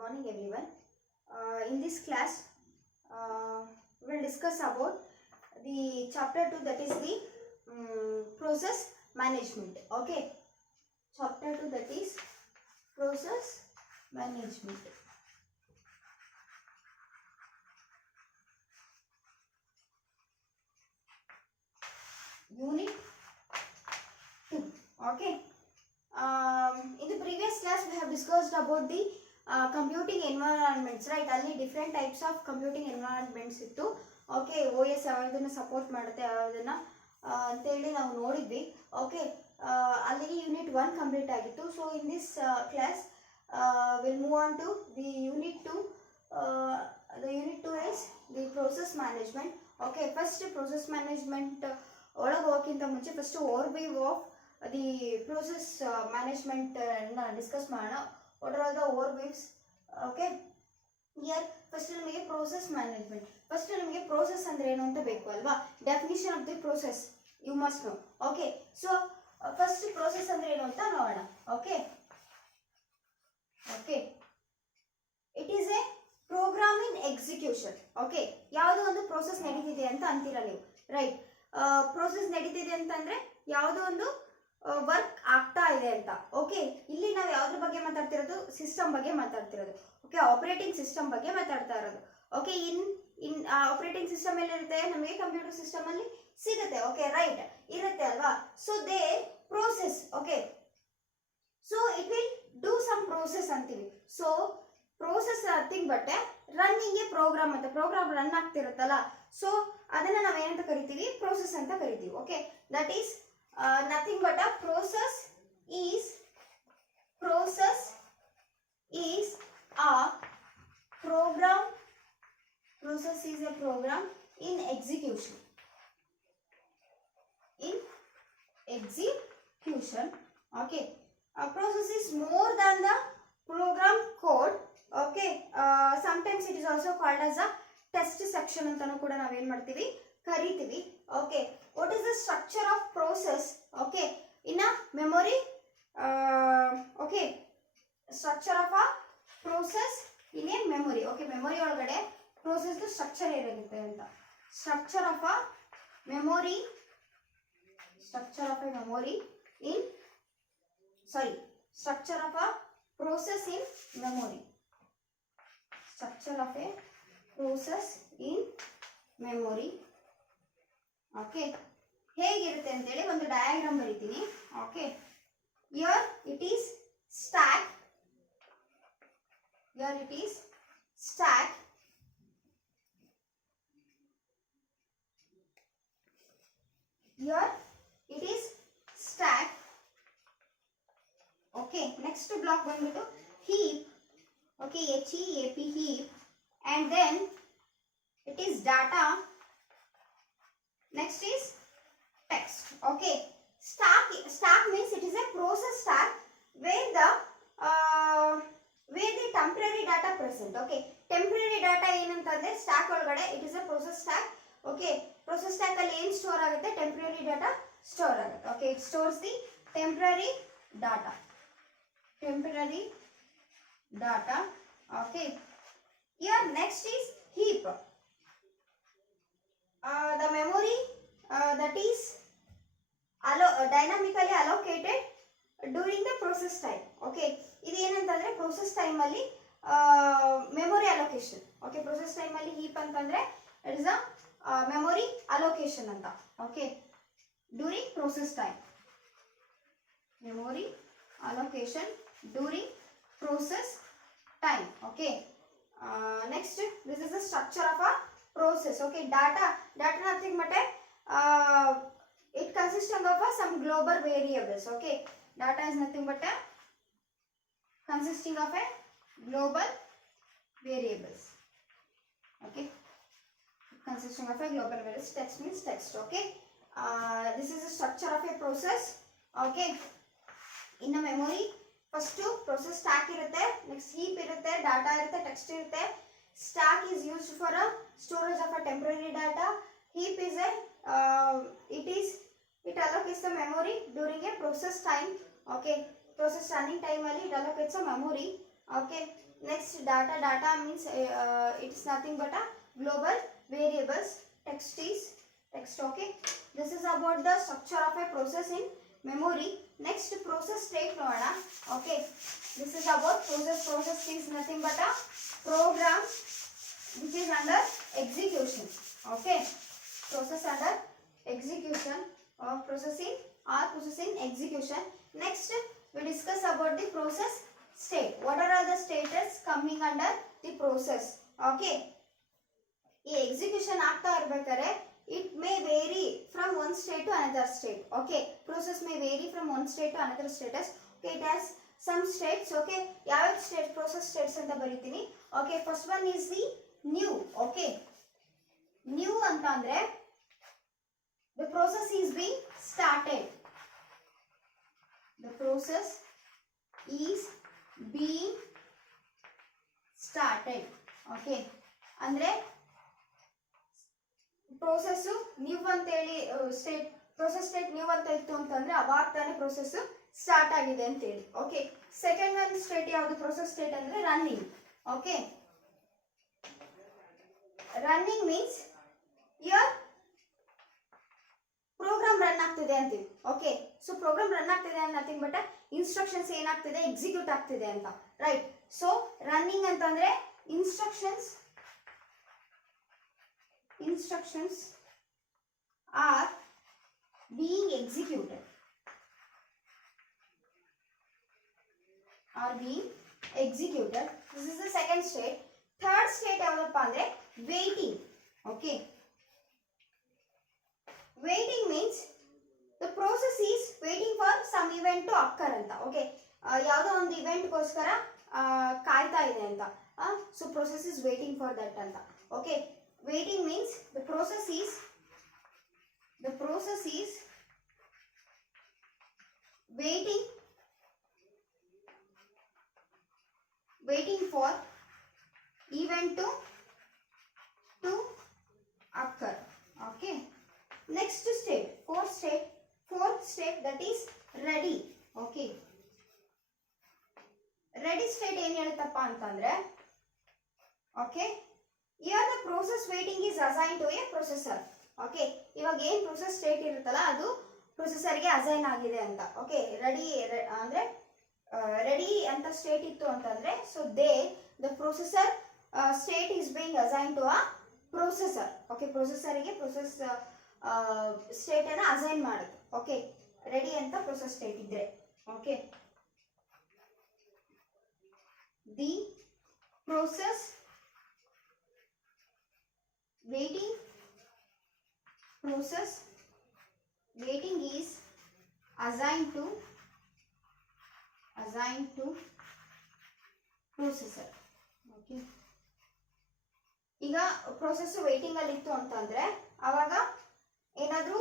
morning everyone. In this class, we will discuss about the chapter 2, that is the process management. Okay, chapter 2, that is process management. Unit 2. Okay. In the previous class, we have discussed about the computing environments, right? Only different types of computing environments ಇತ್ತು. Okay, OS ಯಾವುದನ್ನ ಸಪೋರ್ಟ್ ಮಾಡುತ್ತೆ ಯಾವುದನ್ನ ಅಂತೇಳಿ ನಾವು ನೋಡಿದ್ವಿ. Okay, ಅಲ್ಲಿಗೆ unit 1 complete ಆಗಿತ್ತು. So in this class will move on to the unit 2. The unit 2 is the process management. Okay, first process management ಒಳಗೆ ಹೋಗೋಕ್ಕಿಂತ ಮುಂಚೆ first overview of the process management discuss ಮಾಡೋಣ. What are the overviews? Okay, here first ನಮಗೆ process management. First ನಮಗೆ process ಅಂದ್ರೆ ಏನು ಅಂತ ಬೇಕು ಅಲ್ವಾ? Definition of the process you must know. Okay, so first process ಅಂದ್ರೆ ಏನು ಅಂತ ನೋಡೋಣ. Okay okay it is a program in execution. Okay, ಯಾವುದೋ ಒಂದು ಪ್ರೋಸೆಸ್ ನಡೀತಿದೆ ಅಂತ ಅಂತೀರ ನೀವು, ರೈಟ್? ಪ್ರೋಸೆಸ್ ನಡೀತಿದೆ ಅಂತಂದ್ರೆ ಯಾವುದೋ ಒಂದು ವರ್ಕ್ ಆಗ್ತಾ ಇದೆ ಅಂತ. ಓಕೆ, ಇಲ್ಲಿ ನಾವು ಯಾವ್ದ್ರ ಬಗ್ಗೆ ಮಾತಾಡ್ತಿರೋದು? ಸಿಸ್ಟಮ್ ಬಗ್ಗೆ ಮಾತಾಡ್ತಿರೋದು. ಓಕೆ, ಆಪರೇಟಿಂಗ್ ಸಿಸ್ಟಮ್ ಬಗ್ಗೆ ಮಾತಾಡ್ತಾ ಇರೋದು. ಓಕೆ, ಇನ್ ಆಪರೇಟಿಂಗ್ ಸಿಸ್ಟಮ್ ಎಲ್ಲಿರುತ್ತೆ? ನಮಗೆ ಕಂಪ್ಯೂಟರ್ ಸಿಸ್ಟಮ್ ಅಲ್ಲಿ ಸಿಗುತ್ತೆ. ಓಕೆ, ರೈಟ್, ಇರುತ್ತೆ ಅಲ್ವಾ? So they process. Okay, so it will do some process ಅಂತೀವಿ. So process nothing but running a program ಅಂತ. ಪ್ರೋಗ್ರಾಮ್ ರನ್ ಆಗ್ತಿರುತ್ತಲ್ಲ, ಸೊ ಅದನ್ನ ನಾವೇನಂತ ಕರಿತೀವಿ? ಪ್ರೋಸೆಸ್ ಅಂತ ಕರಿತೀವಿ. Okay, that is nothing but a process is a program. Process is a program in execution. Okay, a process is more than the program code. Okay, sometimes it is also called as a test section ಅಂತನೂ ಕೂಡ ನಾವೇನ್ ಮಾಡ್ತೀವಿ? ಕರಿತೀವಿ. Okay, what is the structure of process? Okay, in a memory, okay, structure of a process in a memory. Okay, memory ಒಳಗಡೆ process ದು structure ಏನಿರುತ್ತೆ ಅಂತ. Structure of a memory structure of a process in memory. Structure of a process in memory. Okay, ಹೇಗಿರುತ್ತೆ ಅಂತೇಳಿ ಒಂದು diagram ಬರೀತೀನಿ. Okay, here it is stack. Here it is stack. Okay, next block ಬಂದ್ಬಿಟ್ಟು heap. Okay, HEAP, heap, and then it is data. Next is text. Okay, stack means it is a process stack where the temporary data present. Okay, temporary data ಏನಂತಂದ್ರೆ stack ಒಳಗಡೆ it is a process stack. Okay, process stack ಅಲ್ಲಿ ಏನು ಸ್ಟೋರ್ ಆಗುತ್ತೆ? temporary data store ಆಗುತ್ತೆ. Okay, it stores the temporary data. Okay, here next is heap. The memory that is dynamically allocated during the process time. Okay, ಇದು ಏನಂತಂದ್ರೆ process time ಅಲ್ಲಿ memory allocation. Okay, process time ಅಲ್ಲಿ heap ಅಂತಂದ್ರೆ it is a memory allocation ಅಂತ. Okay, during process time, memory allocation during process time. Okay, next, this is the structure of a process. Okay, data nothing but it consisting of some global variables. Okay, data is nothing but consisting of a global variables. Okay, consisting of a global variables. Text means text. Okay, this is the structure of a process. Okay, in a memory first process stack irutte, next heap irutte, data irutte, text irutte. Stack is used for a storage of a temporary data. Heap is it allocates the memory during a process time. Okay, process running time ali it allocates a memory. Okay, Next, data means it's nothing but a global variables. Text. Okay, this is about the structure of a process in memory. Next, process state ನೋಡೋಣ. Okay, this is about process is nothing but a program which is under execution. Okay, process under execution or processing execution. Next, we discuss about the process state. What are all the status coming under the process? Okay, ಈ ಎಕ್ಸಿಕ್ಯೂಷನ್ ಆಗ್ತಾ ಇರಬೇಕಾದ್ರೆ it may vary from one state to another state. Okay, process may vary from one state to another status. Okay, it has some states. Okay, ಯಾವ state process states ಅಂತ ಬರೀತೀನಿ. Okay, first one is the new. Okay, new ಅಂತ ಅಂದ್ರೆ the process is being started. The process is being started. Okay, ಅಂದ್ರೆ process new ಅಂತ ಹೇಳಿ state process state new ಅಂತ ಇತ್ತು ಅಂತಂದ್ರೆ ಅವಾಗ ತಾನೇ ಪ್ರೋಸೆಸ್ ಸ್ಟಾರ್ಟ್ ಆಗಿದೆ ಅಂತ ಹೇಳಿ. ಓಕೆ, ಸೆಕೆಂಡ್ ಒನ್ ಸ್ಟೇಟ್ ಯಾವುದು ಪ್ರೋಸೆಸ್ ಸ್ಟೇಟ್ ಅಂದ್ರೆ running. Okay, running means your program run ಆಗ್ತಿದೆ ಅಂತೀವಿ. ಓಕೆ, ಸೊ ಪ್ರೋಗ್ರಾಮ್ ರನ್ ಆಗ್ತಿದೆ ನಥಿಂಗ್ ಬಟ್ ಇನ್ಸ್ಟ್ರಕ್ಷನ್ಸ್ ಏನಾಗ್ತಿದೆ ಎಕ್ಸಿಕ್ಯೂಟ್ ಆಗ್ತಿದೆ ಅಂತ, ರೈಟ್. ಸೊ ರನ್ನಿಂಗ್ ಅಂತಂದ್ರೆ instructions are being executed. This is the second state. Third state yavodappa andre waiting. Okay, waiting means the process is waiting for some event to occur anta. Okay, ಯಾವುದೋ ಒಂದು ಇವೆಂಟ್ ಗೋಸ್ಕರ ಕಾಯ್ತಾ ಇದೆ ಅಂತ. So process is waiting for that anta. Okay, waiting means the process is waiting for event to occur. Okay, next state, fourth state that is ready. Okay, ready state ಏನು ಹೇಳುತ್ತಪ್ಪ ಅಂತಂದ್ರೆ, okay, here the process waiting is assigned to a processor. Okay, ಇವಾಗ ಏನು process state ಇರುತ್ತಲ್ಲ ಅದು processor ಗೆ ಅಸೈನ್ ಆಗಿದೆ ಅಂತ. Okay, ready ಅಂದ್ರೆ ready ಅಂತ ಸ್ಟೇಟ್ ಇತ್ತು ಅಂತಂದ್ರೆ, so the processor state is being assigned to a processor. Okay, processor ಗೆ process state ಅನ್ನು ಅಸೈನ್ ಮಾಡುತ್ತೆ. Okay, ready ಅಂತ process state ಇದ್ರೆ. Okay, the process waiting is assigned to processor. Okay, ಈಗ process waiting ಅಲ್ಲಿ ಇತ್ತು ಅಂತಂದ್ರೆ ಅವಾಗ ಏನಾದರೂ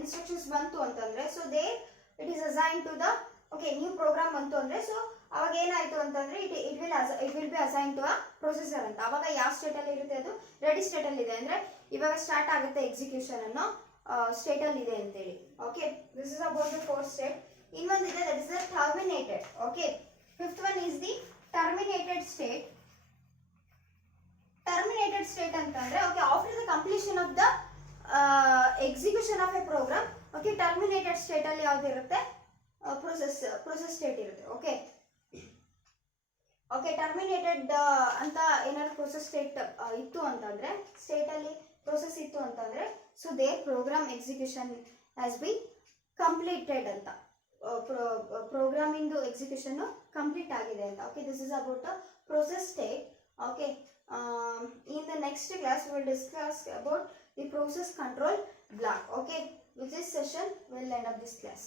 ಇನ್ಸ್ಟ್ರಕ್ಷನ್ಸ್ ಬಂತು ಅಂತಂದ್ರೆ, so there it is assigned to the, okay, new program ಬಂತು ಅಂದ್ರೆ, ಸೊ ಅವಾಗ ಏನಾಯ್ತು ಅಂತಂದ್ರೆ it will be assign to a processor ಅಂತ. ಅವಾಗ ಯಾವ ಸ್ಟೇಟ್ ಅಲ್ಲಿ ಇರುತ್ತೆ, ಅದು ರೆಡಿ ಸ್ಟೇಟ್ ಅಲ್ಲಿ ಇದೆ ಅಂದ್ರೆ ಇವಾಗ ಸ್ಟಾರ್ಟ್ ಆಗುತ್ತೆ ಎಕ್ಸಿಕ್ಯೂಷನ್ ಅನ್ನೋ ಸ್ಟೇಟ್ ಅಲ್ಲಿ ಇದೆ ಅಂತ ಹೇಳಿ. Okay, this is about the fourth state. ಇನ್ನೊಂದಿದೆ, that is the terminated. Okay, fifth one is the terminated state. Terminated state ಅಂತಂದ್ರೆ, okay, after the completion of the execution of a program, okay, terminated state ಅಲ್ಲಿ ಯಾವ್ದು ಇರುತ್ತೆ, process state ಇರುತ್ತೆ. Okay, terminated ಅಂತ ಏನಾದ್ರು process state ಇತ್ತು ಅಂತಂದ್ರೆ, ಸ್ಟೇಟ್ ಅಲ್ಲಿ process ಇತ್ತು ಅಂತಂದ್ರೆ, so there program execution has been completed ಅಂತ, ಪ್ರೋಗ್ರಾಮ್ ಇಂದು ಎಕ್ಸಿಕ್ಯೂಷನ್ ಕಂಪ್ಲೀಟ್ ಆಗಿದೆ ಅಂತ. Okay, this is about the process state. Okay, in the next class we will discuss about the process control block. Okay, with this session we will end up this class.